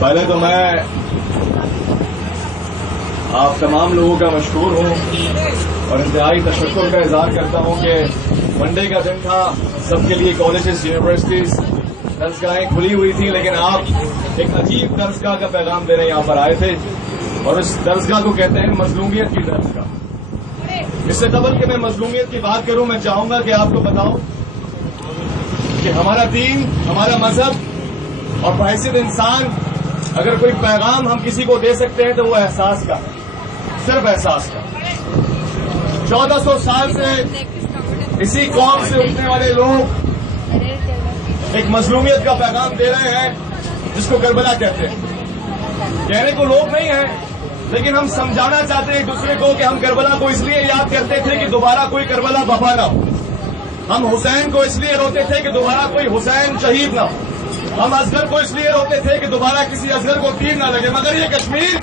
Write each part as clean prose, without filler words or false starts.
پہلے تو میں آپ تمام لوگوں کا مشکور ہوں اور انتہائی تشکر کا اظہار کرتا ہوں کہ منڈے کا دن تھا، سب کے لیے کالجز یونیورسٹیز درسگاہیں کھلی ہوئی تھیں، لیکن آپ ایک عجیب درسگاہ کا پیغام دینے یہاں پر آئے تھے اور اس درسگاہ کو کہتے ہیں مظلومیت کی درسگاہ۔ اس سے قبل کہ میں مظلومیت کی بات کروں، میں چاہوں گا کہ آپ کو بتاؤں کہ ہمارا دین، ہمارا مذہب اور بحیثیت انسان اگر کوئی پیغام ہم کسی کو دے سکتے ہیں تو وہ احساس کا، صرف احساس کا۔ 1400 سال سے اسی قوم سے اٹھنے والے لوگ ایک مظلومیت کا پیغام دے رہے ہیں جس کو کربلا کہتے ہیں۔ کہنے کو لوگ نہیں ہیں، لیکن ہم سمجھانا چاہتے ہیں ایک دوسرے کو کہ ہم کربلا کو اس لیے یاد کرتے تھے کہ دوبارہ کوئی کربلا وفا نہ ہو۔ ہم حسین کو اس لیے روتے تھے کہ دوبارہ کوئی حسین شہید نہ ہو۔ ہم اصغر کو اس لیے روتے تھے کہ دوبارہ کسی اصغر کو تیر نہ لگے۔ مگر یہ کشمیر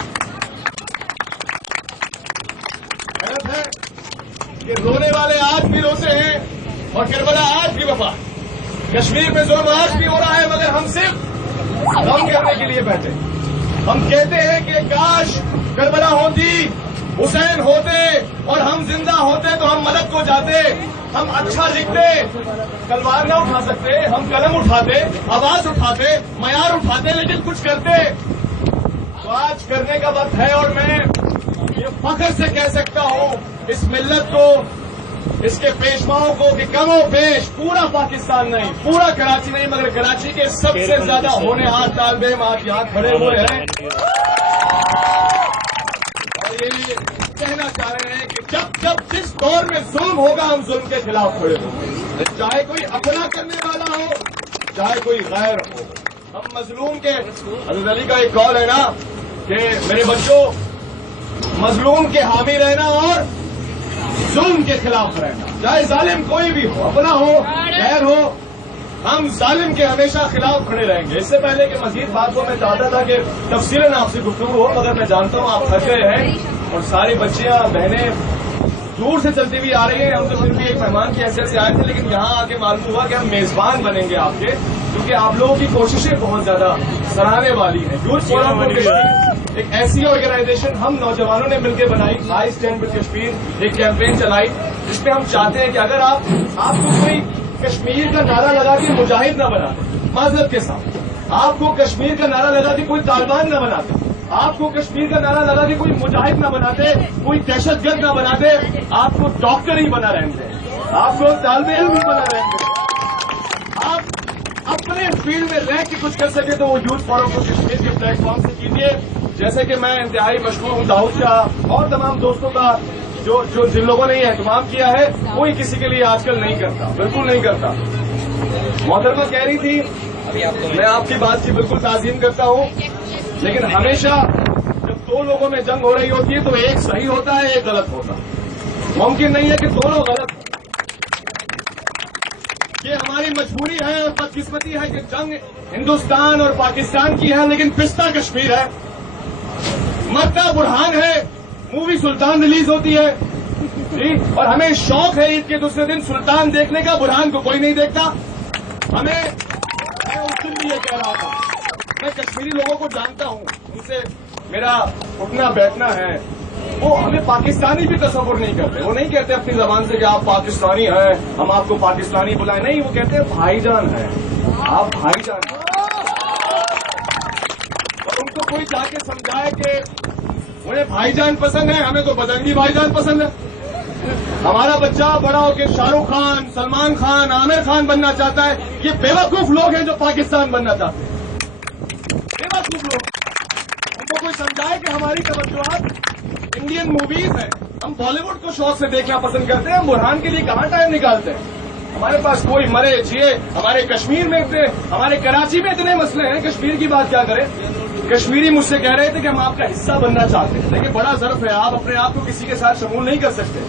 حیرت ہے کہ رونے والے آج بھی روتے ہیں اور کربلا آج بھی وفا۔ کشمیر میں ظلم آج بھی ہو رہا ہے، مگر ہم صرف غم کرنے کے لیے بیٹھے۔ ہم کہتے ہیں کہ کاش کربلا ہوتی، حسین ہوتے اور ہم زندہ ہوتے تو ہم مدد کو جاتے، ہم اچھا لکھتے، تلوار نہ اٹھا سکتے، ہم قلم اٹھاتے، آواز اٹھاتے، معیار اٹھاتے، لیکن کچھ کرتے۔ تو آج کرنے کا وقت ہے اور میں یہ فخر سے کہہ سکتا ہوں اس ملت کو، اس کے پیشواؤں کو کہ کم و بیش پورا پاکستان نہیں، پورا کراچی نہیں، مگر کراچی کے سب سے زیادہ ہونہار طالب علم آج یہاں کھڑے ہوئے ہیں اور یہ کہنا چاہ رہے ہیں کہ جب جس دور میں ظلم ہوگا ہم ظلم کے خلاف کھڑے ہوں گے، چاہے کوئی اپنا کرنے والا ہو چاہے کوئی غیر ہو۔ ہم مظلوم کے، حضرت علی کا ایک قول ہے نا کہ میرے بچوں، مظلوم کے حامی رہنا اور ظلم کے خلاف رہنا، چاہے ظالم کوئی بھی ہو، اپنا ہو غیر ہو، ہم ظالم کے ہمیشہ خلاف کھڑے رہیں گے۔ اس سے پہلے کہ مزید بات کو میں چاہتا تھا کہ تفصیلاً آپ سے گفتگو ہو، مگر میں جانتا ہوں آپ تھک گئے ہیں اور ساری بچیاں بہنیں دور سے چلتی ہوئی آ رہی ہیں۔ ہم تو پھر بھی ایک مہمان کی حیثیت سے آئے تھے، لیکن یہاں آ کے معلوم ہوا کہ ہم میزبان بنیں گے آپ کے، کیونکہ آپ لوگوں کی کوششیں بہت زیادہ سراہنے والی ہیں۔ یوتھ فورم فار کشمیر ایک ایسی آرگنائزیشن ہم نوجوانوں نے مل کے بنائی، آئی اسٹینڈ ود کشمیر، ایک کیمپین چلائی جس میں ہم چاہتے ہیں کہ اگر آپ کو کوئی کشمیر کا نعرہ لگا کے مجاہد نہ بنا دے، معذرت کے ساتھ آپ کو کشمیر کا نعرہ لگا کے کوئی طالبان نہ بنا دے، آپ کو کشمیر کا نعرہ لگا کے کوئی مجاہد نہ بنا دے، کوئی دہشت گرد نہ بنا دے، آپ کو ڈاکٹر ہی بنا رہنے دیں، آپ کو طالب علم ہی بنا رہنے دیں، آپ اپنے فیلڈ میں رہ کے کچھ کر سکے تو وہ یوتھ فورم فار کشمیر کے پلیٹ فارم سے کیجیے۔ جیسے کہ میں انتہائی مشہور ہوں داؤد شاہ اور تمام دوستوں کا جن لوگوں نے یہ اہتمام کیا ہے، کوئی کسی کے لیے آج کل نہیں کرتا، بالکل نہیں کرتا۔ محترمہ کہہ رہی تھی، میں آپ کی بات کی بالکل تعظیم کرتا ہوں، لیکن ہمیشہ جب دو لوگوں میں جنگ ہو رہی ہوتی ہے تو ایک صحیح ہوتا ہے ایک غلط ہوتا ہے، ممکن نہیں ہے کہ دونوں غلط ہوں۔ یہ ہماری مجبوری ہے اور بدقسمتی ہے کہ جنگ ہندوستان اور پاکستان کی ہے، لیکن پستہ کشمیر ہے، مرتا برہان ہے، مووی سلطان ریلیز ہوتی ہے جی، اور ہمیں شوق ہے عید کے دوسرے دن سلطان دیکھنے کا، برہان کو کوئی نہیں دیکھتا۔ میں اس دن بھی یہ کہہ رہا تھا، میں کشمیری لوگوں کو جانتا ہوں، ان سے میرا اٹھنا بیٹھنا ہے، وہ ہمیں پاکستانی بھی تصور نہیں کرتے، وہ نہیں کہتے اپنی زبان سے کہ آپ پاکستانی ہیں، ہم آپ کو پاکستانی بلائیں، نہیں، وہ کہتے ہیں بھائی جان ہیں، آپ بھائی جان ہیں۔ اور ان کو کوئی جا کے سمجھائے کہ انہیں بھائی جان پسند ہے، ہمیں تو بجرنگی بھائی جان پسند ہے۔ ہمارا بچہ بڑا ہو کے شاہ رخ خان، سلمان خان، عامر خان بننا چاہتا ہے، یہ بیوقوف لوگ ہیں جو پاکستان بننا چاہتے ہیں، بیوقوف لوگ۔ ان کو کوئی سمجھائے کہ ہماری توجہات انڈین موویز ہیں، ہم بالی ووڈ کو شوق سے دیکھنا پسند کرتے ہیں، ہم برہان کے لیے کہاں ٹائم نکالتے ہیں؟ ہمارے پاس کوئی مرے جیے، ہمارے کشمیر میں ہمارے کراچی میں اتنے مسئلے ہیں، کشمیر کی بات کیا کریں؟ کشمیری مجھ سے کہہ رہے تھے کہ ہم آپ کا حصہ بننا چاہتے ہیں، لیکن بڑا ظرف ہے، آپ اپنے آپ کو کسی کے ساتھ شمول نہیں کر سکتے۔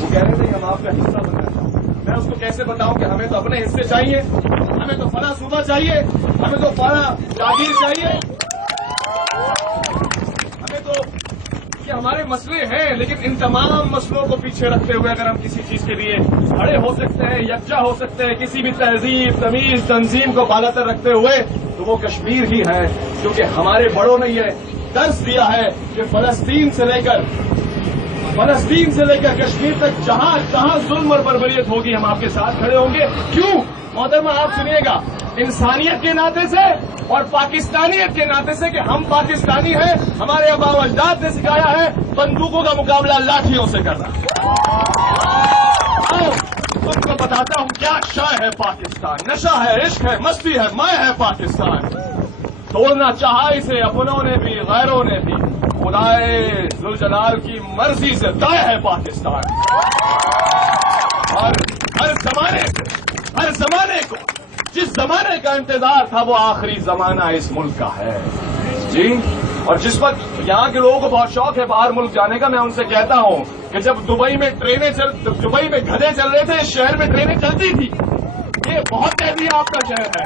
وہ کہہ رہے تھے کہ ہم آپ کا حصہ بننا چاہتے ہیں، میں اس کو کیسے بتاؤں کہ ہمیں تو اپنے حصے چاہیے، ہمیں تو فلاں صوبہ چاہیے، ہمیں تو فلاں جاگیر چاہیے، ہمیں تو کہ ہمارے مسئلے ہیں، لیکن ان تمام مسئلوں کو پیچھے رکھتے ہوئے اگر ہم کسی چیز کے لیے کھڑے ہو سکتے ہیں، یکجا ہو سکتے ہیں، کسی بھی تہذیب، تمیز، تنظیم کو بالاتر رکھتے ہوئے، تو وہ کشمیر ہی ہے، کیونکہ ہمارے بڑوں نے یہ درس دیا ہے کہ فلسطین سے لے کر کشمیر تک جہاں جہاں ظلم اور بربریت ہوگی ہم آپ کے ساتھ کھڑے ہوں گے. کیوں محترمہ؟ آپ سنیے گا، انسانیت کے ناطے سے اور پاکستانیت کے ناطے سے کہ ہم پاکستانی ہیں. ہمارے آباء و اجداد نے سکھایا ہے بندوقوں کا مقابلہ لاٹھیوں سے کرنا. آؤ تم کو بتاتا ہوں کیا شے ہے پاکستان. نشہ ہے، عشق ہے، مستی ہے، میں ہے پاکستان. توڑنا چاہا اسے اپنوں نے بھی غیروں نے بھی، خدائے ذوالجلال کی مرضی سے طے ہے پاکستان. اور ہر زمانے کو جس زمانے کا انتظار تھا وہ آخری زمانہ اس ملک کا ہے. جی، اور جس وقت یہاں کے لوگوں کو بہت شوق ہے باہر ملک جانے کا، میں ان سے کہتا ہوں کہ جب دبئی میں گدھے چل رہے تھے، اس شہر میں ٹرینیں چلتی تھی. یہ بہت تہذیب آپ کا شہر ہے،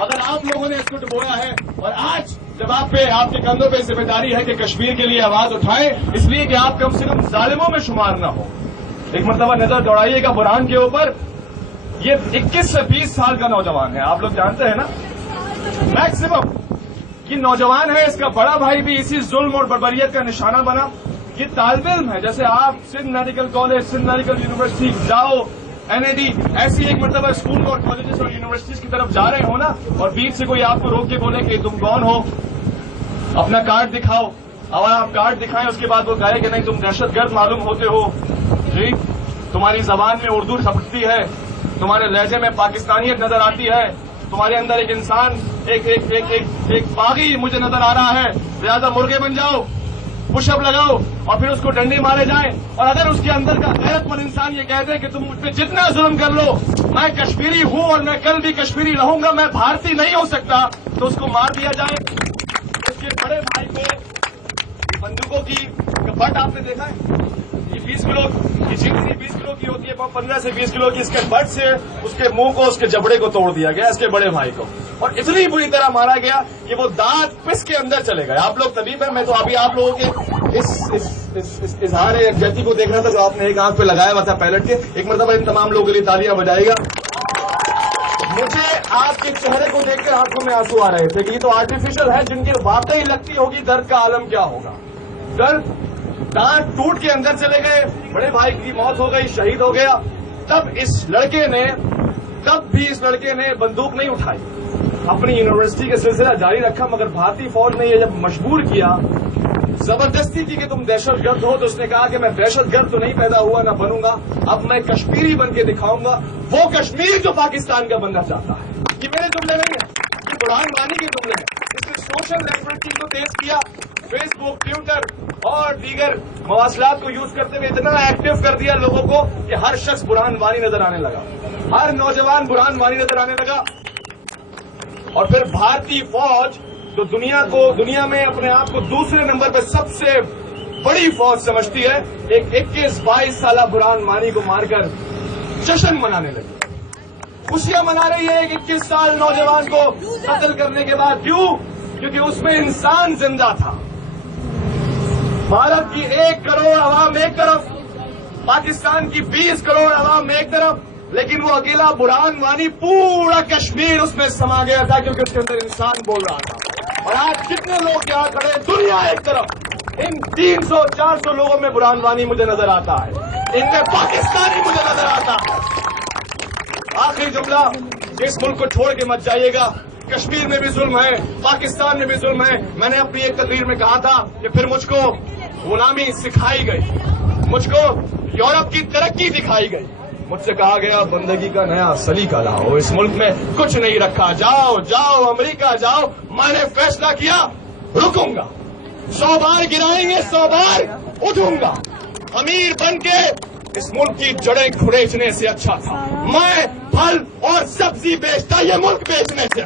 مگر آپ لوگوں نے اس کو ڈبویا ہے. اور آج جب آپ کے کندھوں پہ ذمہ داری ہے کہ کشمیر کے لیے آواز اٹھائیں، اس لیے کہ آپ کم سے کم ظالموں میں شمار نہ ہو. ایک مرتبہ نظر دوڑائیے گا برہان کے اوپر. یہ 21 سے 20 سال کا نوجوان ہے، آپ لوگ جانتے ہیں نا، میکسیمم یہ نوجوان ہے. اس کا بڑا بھائی بھی اسی ظلم اور بربریت کا نشانہ بنا. یہ طالب علم ہے، جیسے آپ Sindh medical college, Sindh medical university جاؤ، NAD ایسی ایک مرتبہ اسکول اور کالجز اور یونیورسٹیز کی طرف جا رہے ہو نا، اور بیچ سے کوئی آپ کو روک کے بولے کہ تم کون ہو، اپنا کارڈ دکھاؤ، اور آپ کارڈ دکھائیں، اس کے بعد وہ کہے کہ نہیں تم دہشت گرد معلوم ہوتے ہو. جی، تمہاری زبان میں اردو چھپکتی ہے، تمہارے لہجے میں پاکستانیت نظر آتی ہے، تمہارے اندر ایک انسان ایک باغی مجھے نظر آ رہا ہے، لہذا مرغے بن جاؤ، پش اپ لگاؤ، اور پھر اس کو ڈنڈے مارے جائیں. اور اگر اس کے اندر کا غیرت مند انسان یہ کہہ دے کہ تم مجھ پہ جتنا ظلم کر لو، میں کشمیری ہوں اور میں کل بھی کشمیری رہوں گا، میں بھارتی نہیں ہو سکتا، تو اس کو مار دیا جائے. اس کے بڑے بھائی کو بندوقوں کی بٹ آپ نے دیکھا ہے، یہ 20 کلو کی چیز 20 کلو کی ہوتی ہے، 15 سے 20 کلو کی. اس کے بٹ سے اس کے منہ کو، اس کے جبڑے کو توڑ دیا گیا، اس کے بڑے بھائی کو، اور اتنی بری طرح مارا گیا کہ وہ دانت پس کے اندر چلے گئے. آپ لوگ طبیب ہیں، میں تو ابھی آپ لوگوں کے اس اظہار یکجہتی کو دیکھ رہا تھا جو آپ نے ایک آنکھ پہ لگایا ہوا تھا پیلٹ کے. ایک مرتبہ ان تمام لوگوں کے لیے تالیاں بجائے گا. مجھے آپ کے چہرے کو دیکھ کر آنکھوں میں آنسو آ رہے تھے کہ یہ تو آرٹیفیشل ہے، جن کی واقعی لگتی ہوگی درد کا عالم کیا ہوگا. درد، دانت ٹوٹ کے اندر چلے گئے، بڑے بھائی کی موت ہو گئی، شہید ہو گیا. تب بھی اس لڑکے نے بندوق نہیں اٹھائی، اپنی یونیورسٹی کا سلسلہ جاری رکھا. مگر بھارتی فوج نے یہ جب مجبور کیا، زبردستی کی کہ تم دہشت گرد ہو، تو اس نے کہا کہ میں دہشت گرد تو نہیں پیدا ہوا، نہ بنوں گا، اب میں کشمیری بن کے دکھاؤں گا، وہ کشمیر جو پاکستان کا بننا چاہتا ہے. یہ میرے جملے نہیں ہیں، یہ برہان وانی کے جملے ہیں. اس نے سوشل نیٹورکنگ کو تیز کیا، فیس بک، ٹویٹر اور دیگر مواصلات کو یوز کرتے ہوئے اتنا ایکٹیو کر دیا لوگوں کو کہ ہر شخص برہان وانی نظر آنے لگا، ہر نوجوان برہان وانی نظر آنے لگا. اور پھر بھارتی فوج جو دنیا میں اپنے آپ کو دوسرے نمبر پہ سب سے بڑی فوج سمجھتی ہے، ایک 21-22 سالہ برہان وانی کو مار کر جشن منانے لگی، خوشیاں منا رہی ہے. ایک 21 سال نوجوان کو قتل کرنے کے بعد. کیوں؟ کیونکہ اس میں انسان زندہ تھا. بھارت کی 1 کروڑ عوام ایک طرف، پاکستان کی 20 کروڑ عوام ایک طرف، لیکن وہ اکیلا برہان وانی پورا کشمیر اس میں سما گیا تھا کیونکہ اس کے اندر انسان بول رہا تھا. اور آج کتنے لوگ یہاں کھڑے، دنیا ایک طرف، ان 300-400 لوگوں میں برہان وانی مجھے نظر آتا ہے، ان میں پاکستانی مجھے نظر آتا ہے. آخری جملہ، اس ملک کو چھوڑ کے مت جائیے گا. کشمیر میں بھی ظلم ہے، پاکستان میں بھی ظلم ہے. میں نے اپنی ایک تقریر میں کہا تھا کہ پھر مجھ کو غلامی سکھائی گئی، مجھ کو یورپ کی ترقی دکھائی گئی. مجھ سے کہا گیا بندگی کا نیا سلیقہ لاؤ، اس ملک میں کچھ نہیں رکھا، جاؤ امریکہ جاؤ. میں نے فیصلہ کیا، رکوں گا، 100 بار گرائیں گے 100 بار اٹھوں گا. امیر بن کے اس ملک کی جڑیں کھریچنے سے اچھا تھا میں پھل اور سبزی بیچتا یہ ملک بیچنے سے.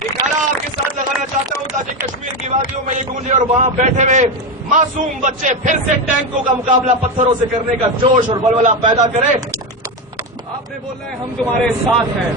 ایک نعرہ آپ کے ساتھ لگانا چاہتا ہوں تاکہ کشمیر کی وادیوں میں یہ گونجے اور وہاں بیٹھے ہوئے معصوم بچے پھر سے ٹینکوں کا مقابلہ پتھروں سے کرنے کا جوش اور ولولہ پیدا کرے. آپ نے بولنا ہے ہم تمہارے ساتھ ہیں.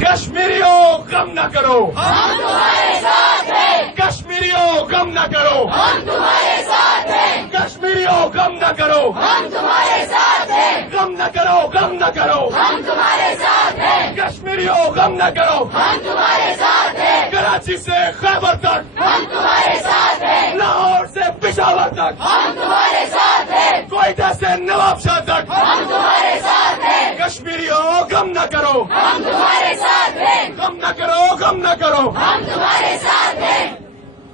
کشمیریوں غم نہ کرو، ہم تمہارے ساتھ ہیں. کشمیر کشمیریوں غم نہ کرو، ہم تمہارے ساتھ ہیں، کشمیریوں غم نہ کرو، ہم تمہارے ساتھ ہیں، غم نہ کرو، غم نہ کرو، ہم تمہارے ساتھ ہیں، کشمیریوں غم نہ کرو، ہم تمہارے ساتھ ہیں، کراچی سے خیبر تک، ہم تمہارے ساتھ ہیں، لاہور سے پشاور تک، ہم تمہارے ساتھ ہیں، کوئٹہ سے نواب شاہ تک، ہم تمہارے ساتھ ہیں، کشمیریوں غم نہ کرو، ہم تمہارے ساتھ ہیں، غم نہ کرو، غم نہ کرو، ہم تمہارے ساتھ ہیں،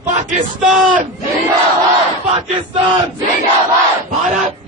پاکستان زندہ باد، پاکستان زندہ باد، بھارت